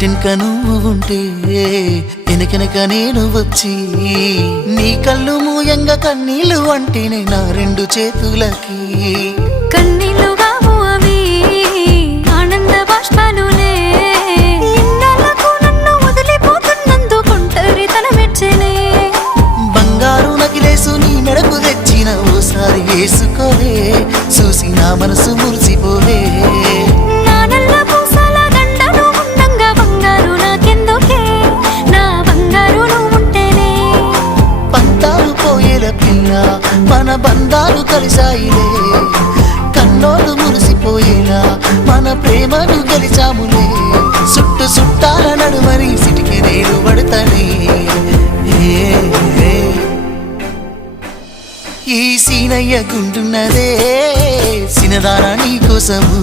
ఇంటెనక నువ్వు ఉంటే వెనకెనక నేను వచ్చి నీ కళ్ళు మూయంగా కన్నీళ్ళు అంటేనే నా రెండు చేతులకి కన్నీళ్ళుగావు అవి ఆనంద బాష్పాలులే ఇన్నాళ్ళకు నన్ను వదిలిపోతున్నందుకు ఒంటరితనం మెచ్చనే బంగారు నగిలేసు నీ మెడకు తెచ్చిన ఓసారి వేసుకోవే చూసి నా మనసు మురిసిపోవే మన బంధాలు కలిసాయిలే కన్నోలు మురిసిపోయేలా మన ప్రేమను గెలిచాములే చుట్టు చుట్టాల నడుమని సిటికి నేను పడతానే ఈ సీనయ్య గుంటున్నదే సినదానా నీ కోసము